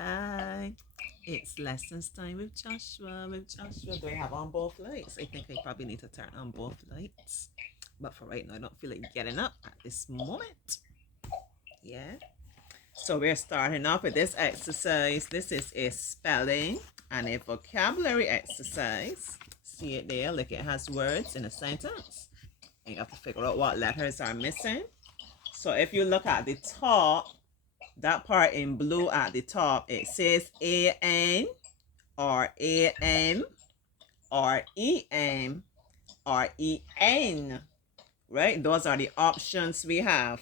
Hi, it's lessons time with Joshua. Do I have on both lights? I think I probably need to turn on both lights. But for right now, I don't feel like getting up at this moment. Yeah. So we're starting off with this exercise. This is a spelling and a vocabulary exercise. See it there? Like it has words in a sentence. And you have to figure out what letters are missing. So if you look at the top, that part in blue at the top, it says AN or AM or EM or EN, right? Those are the options we have.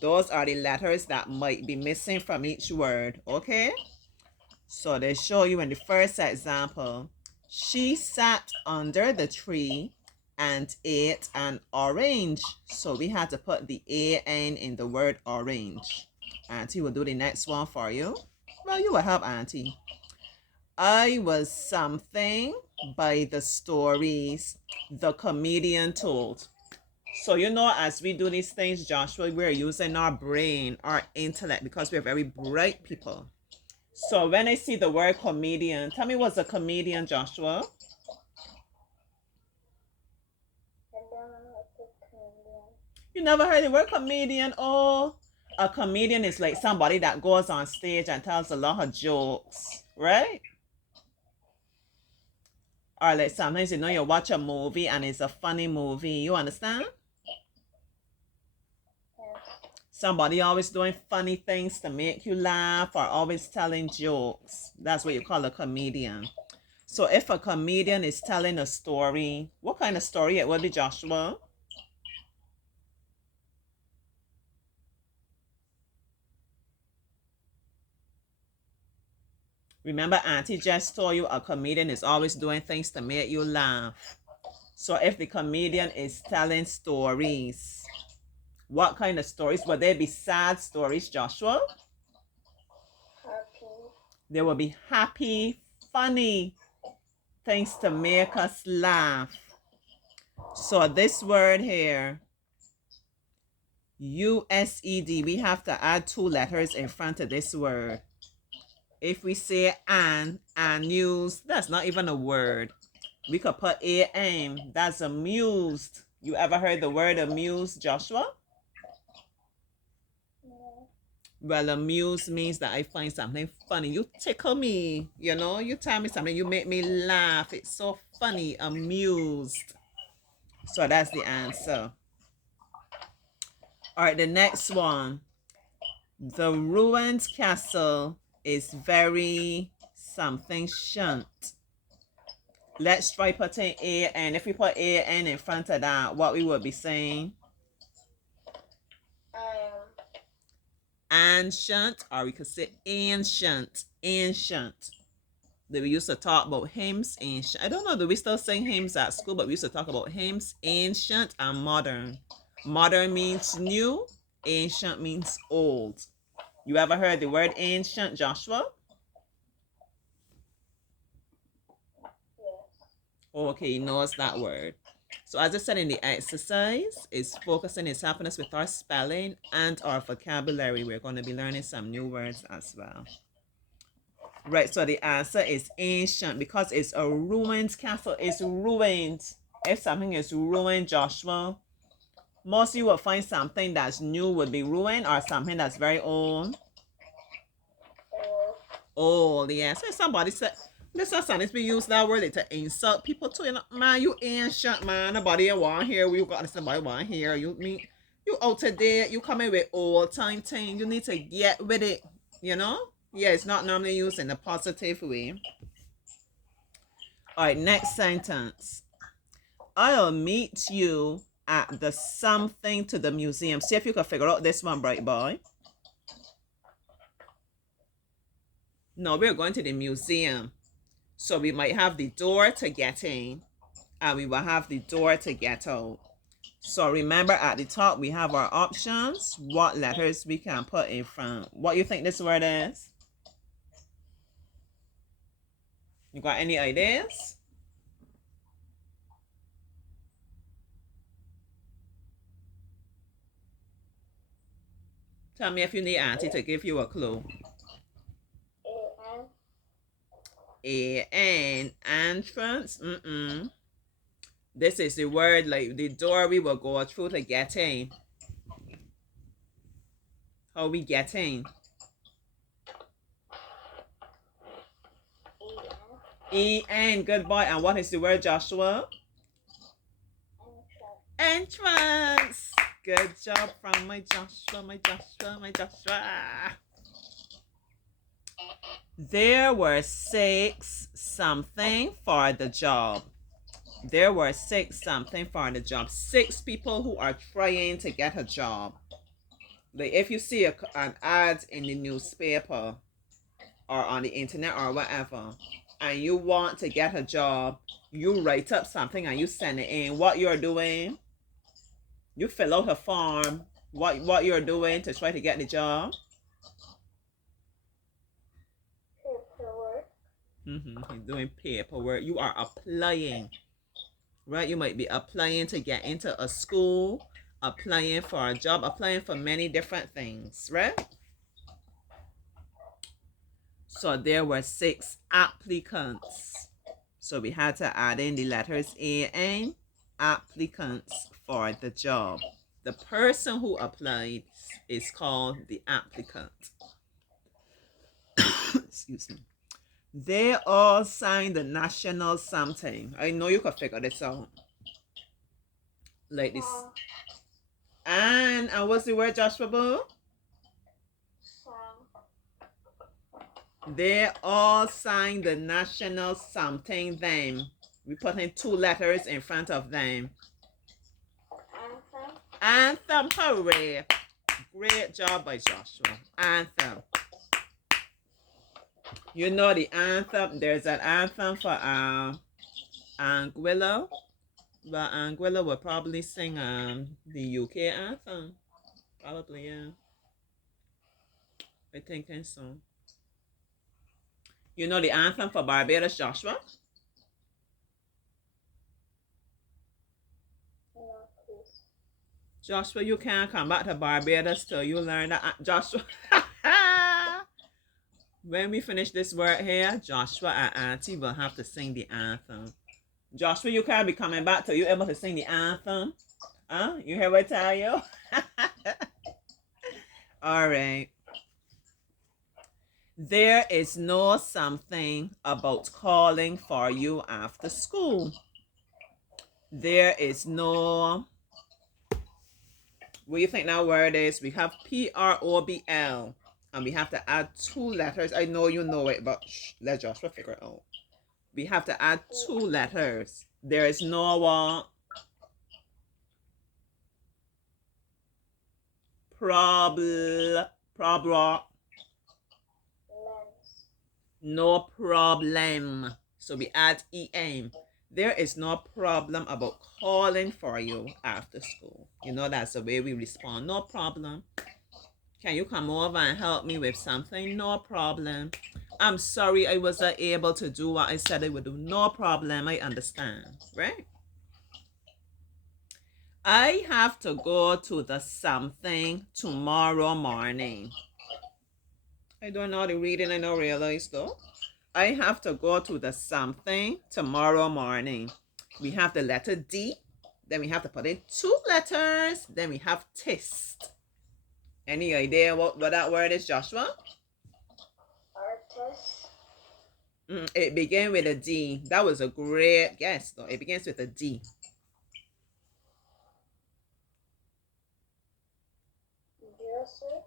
Those are the letters that might be missing from each word, okay? So they show you in the first example, she sat under the tree and ate an orange. So we had to put the AN in the word orange. Auntie will do the next one for you. Well, you will help Auntie. I was something by the stories the comedian told. So, as we do these things, Joshua, we're using our brain, our intellect, because we're very bright people. So, when I see the word comedian, tell me what's a comedian, Joshua? You never heard the word comedian? Oh, a comedian is like somebody that goes on stage and tells a lot of jokes, right? Or like sometimes you watch a movie and it's a funny movie. You understand? Somebody always doing funny things to make you laugh or always telling jokes. That's what you call a comedian. So if a comedian is telling a story, what kind of story it would be, Joshua? Remember, Auntie just told you a comedian is always doing things to make you laugh. So if the comedian is telling stories, what kind of stories? Would they be sad stories, Joshua? Happy. They will be happy, funny things to make us laugh. So this word here, USED, we have to add two letters in front of this word. If we say news, that's not even a word. We could put AM, that's amused. You ever heard the word amused, Joshua? No. Well, amused means that I find something funny. You tickle me, you tell me something, you make me laugh. It's so funny, amused. So that's the answer. All right, the next one. The ruined castle is very something shunt. Let's try putting AN. If we put AN in front of that, what we would be saying? Ancient, or we could say ancient. Ancient. That we used to talk about hymns, ancient. I don't know, do we still sing hymns at school? But we used to talk about hymns, ancient and modern. Modern means new, ancient means old. You ever heard the word ancient, Joshua? Yes. Okay, he knows that word. So as I said in the exercise, is focusing its happiness with our spelling and our vocabulary. We're going to be learning some new words as well. Right, so the answer is ancient because it's a ruined castle. It's ruined. If something is ruined, Joshua, most of you will find something that's new would be ruined or something that's very old. Old, yes. So somebody said, listen, son, it's been used that word to insult people too. Man, you ancient, man. Nobody want here. We got somebody want here. You mean you out today, you coming with old time thing. You need to get with it, you know? Yeah, it's not normally used in a positive way. All right, next sentence. I'll meet you at the something to the museum. See if you can figure out this one, bright boy. No, we're going to the museum. So we might have the door to get in and we will have the door to get out. So remember at the top we have our options, what letters we can put in front. What you think this word is? You got any ideas? Tell me if you need Auntie to give you a clue. A-N. Entrance. This is the word like the door we will go through to get in. How we get in? E-N. Good boy. And what is the word, Joshua? Entrance. Good job from my Joshua, my Joshua, my Joshua. There were 6 something for the job. There were 6 something for the job. 6 people who are trying to get a job. Like if you see an ad in the newspaper or on the internet or whatever, and you want to get a job, you write up something and you send it in. What you're doing, you fill out a form. What you're doing to try to get the job? Paperwork. You're doing paperwork. You are applying, right? You might be applying to get into a school, applying for a job, applying for many different things, right? So there were 6 applicants. So we had to add in the letters A-N, applicants for the job. The person who applied is called the applicant. Excuse me. They all signed the national something. I know you could figure this out. Like this. And what's the word, Joshua Boo? They all signed the national something them. We put in 2 letters in front of them. Anthem. Hooray. Great job by Joshua. Anthem. You know the anthem. There's an anthem for Anguilla. But Anguilla will probably sing the UK anthem. Probably, yeah. I think so. You know the anthem for Barbados, Joshua? No, please. Joshua, you can't come back to Barbados till you learn that. Joshua. When we finish this word here, Joshua and Auntie will have to sing the anthem. Joshua, you can't be coming back till you're able to sing the anthem. Huh? You hear what I tell you? All right. There is no something about calling for you after school. There is no... What do you think that word is? We have P-R-O-B-L. And we have to add 2 letters. I know you know it, but let Joshua figure it out. We have to add 2 letters. There is no what? No problem. So we add EM. There is no problem about calling for you after school. You know, that's the way we respond. No problem. Can you come over and help me with something? No problem. I'm sorry I wasn't able to do what I said I would do. No problem. I understand, right? I have to go to the something tomorrow morning. I don't know the reading, I don't realize though. I have to go to the something tomorrow morning. We have the letter D. Then we have to put in 2 letters. Then we have test. Any idea what that word is, Joshua? Artist. It began with a D. That was a great guess, though. It begins with a D. Dresser.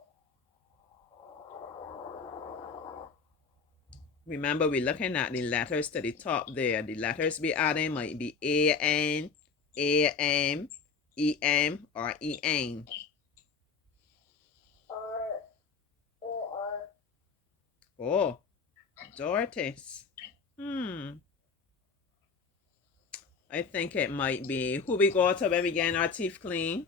Remember, we're looking at the letters to the top there. The letters we adding might be A-N, A-M, E-M, or E-N. R-O-R. Oh, Dortis. I think it might be who we go to when we get our teeth clean.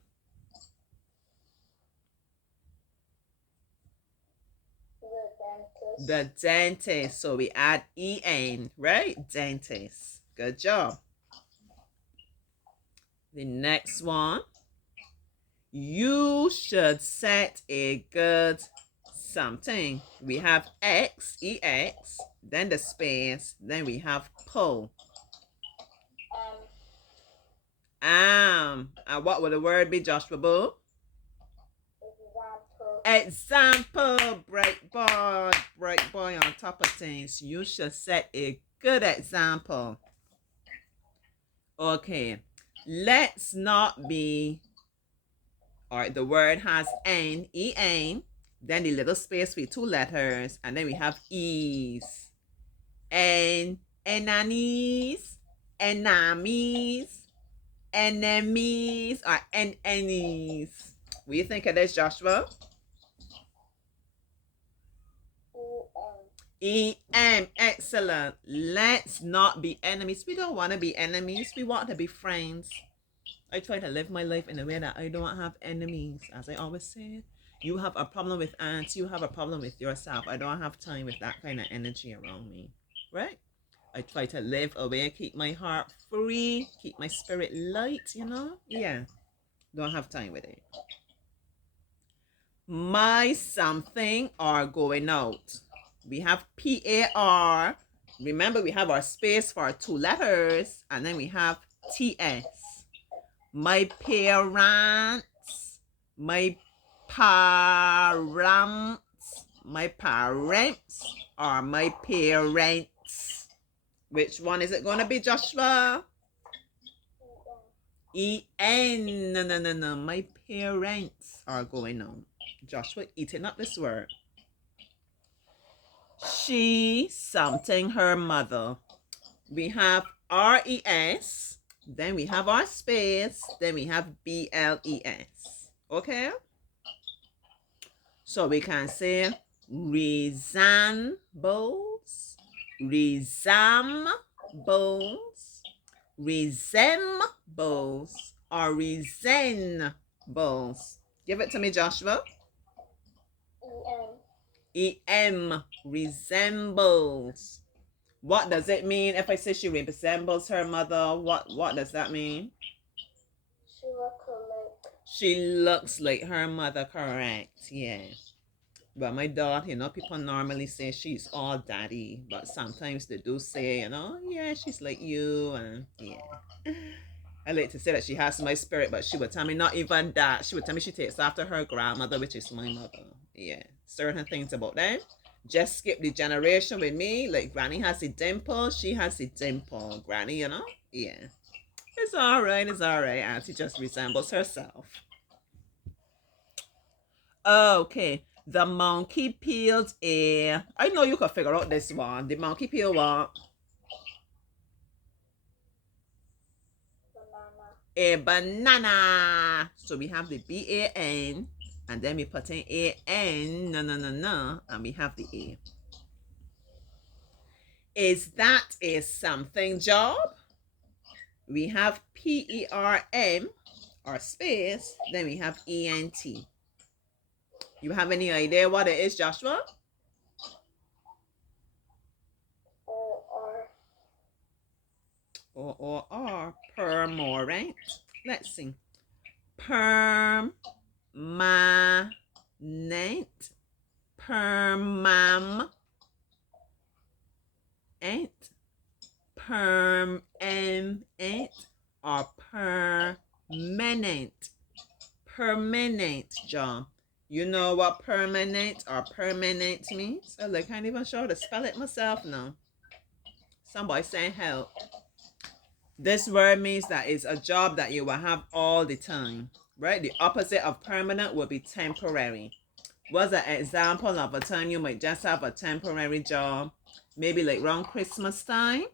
The dentist. So we add E-N, right? Dentist. Good job. The next one. You should set a good something. We have X, E-X. then the space, then we have pull. And what would the word be, Joshua Boo? Example. Bright boy on top of things. You should set a good example. Okay, let's not be, all right, the word has N, E-N, then the little space with two letters, and then we have E's. And enemies, enemies, enemies, or enemies. What do you think of this, Joshua? E-M, excellent. Let's not be enemies. We don't want to be enemies. We want to be friends. I try to live my life in a way that I don't have enemies. As I always say, you have a problem with ants, you have a problem with yourself. I don't have time with that kind of energy around me. Right? I try to live away, keep my heart free, keep my spirit light, you know? Yeah. Don't have time with it. My something are going out. We have P-A-R. Remember, we have our space for our two letters, and then we have T-S. My parents, my parents, my parents, or my parents. Which one is it going to be, Joshua? E-N. No. My parents are going on. Joshua eating up this word. She something her mother. We have R-E-S. Then we have our space. Then we have B-L-E-S. Okay? So we can say resembles, resembles, resembles, or resembles. Give it to me, Joshua. E-M, resembles. What does it mean if I say she resembles her mother? What does that mean? She looks like her mother, correct? Yeah. But my daughter, people normally say she's all daddy, but sometimes they do say, yeah, she's like you, and yeah. I like to say that she has my spirit, but she would tell me not even that. She would tell me she takes after her grandmother, which is my mother. Yeah. Certain things about them. Just skip the generation with me. Like Granny has a dimple, she has a dimple. Granny, Yeah. It's all right. Auntie just resembles herself. Okay. The monkey peeled a... I know you can figure out this one. The monkey peeled what? A banana. So we have the B-A-N, and then we put in A-N, no, and we have the A. Is that a something job? We have P-E-R-M, or space, then we have E-N-T. You have any idea what it is, Joshua? O-R, permanent. Let's see. Permanent. Permanent. Permanent or permanent. Permanent, John. You know what permanent or permanent means? I can't even show how to spell it myself now. Somebody saying help. This word means that it's a job that you will have all the time, right? The opposite of permanent would be temporary. What's an example of a time you might just have a temporary job? Maybe like around Christmas time.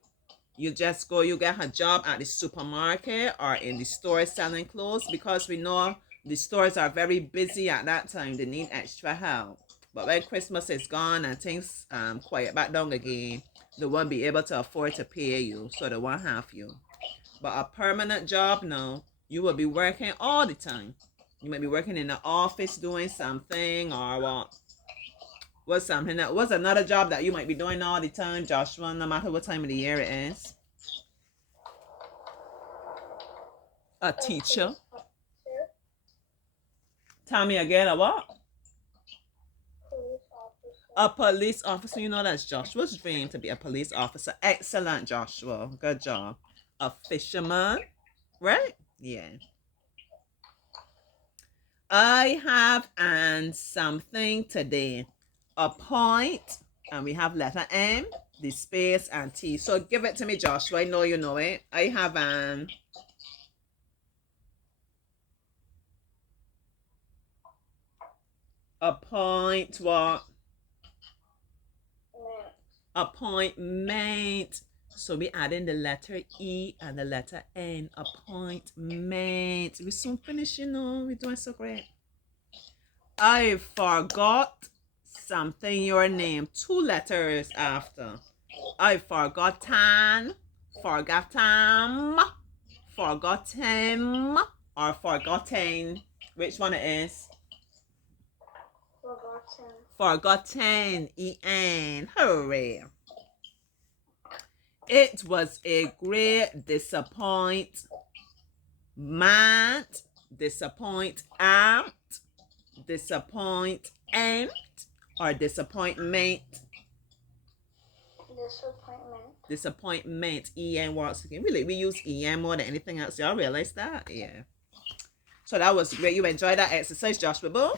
You just go, you get a job at the supermarket or in the store selling clothes, because we know the stores are very busy at that time. They need extra help. But when Christmas is gone and things quiet back down again, they won't be able to afford to pay you, so they won't have you. But a permanent job, no, you will be working all the time. You might be working in the office doing something, or what? What's something that was another job that you might be doing all the time, Joshua, no matter what time of the year it is? A teacher. Tell me again, a what? Police officer. A police officer, you know that's Joshua's dream to be a police officer. Excellent, Joshua. Good job. A fisherman, right? Yeah. I have and something today. A point, and we have letter M, the space, and T. So give it to me, Joshua. I know you know it. I have an. A point, what? Mate. Appointment. So we add in the letter E and the letter N. Appointment. We soon finish, you know. We're doing so great. I forgot something, your name. 2 letters after. I forgotten, forgotten, forgotten, or forgotten. Which one it is? Forgotten. Forgotten. E-N. Hooray. It was a great disappointment, disappointment, disappointment, or disappointment. Disappointment. Disappointment. E-N works again. Really, we use E-N more than anything else. Y'all realize that? Yeah. So that was great. You enjoyed that exercise, Joshua Boo?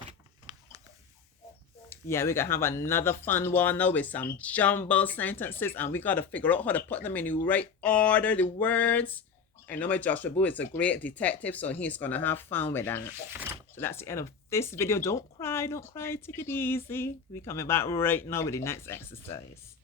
Yeah, we're going to have another fun one now with some jumble sentences, and we got to figure out how to put them in the right order, the words. I know my Joshua Boo is a great detective, so he's going to have fun with that. So that's the end of this video. Don't cry, take it easy. We're coming back right now with the next exercise.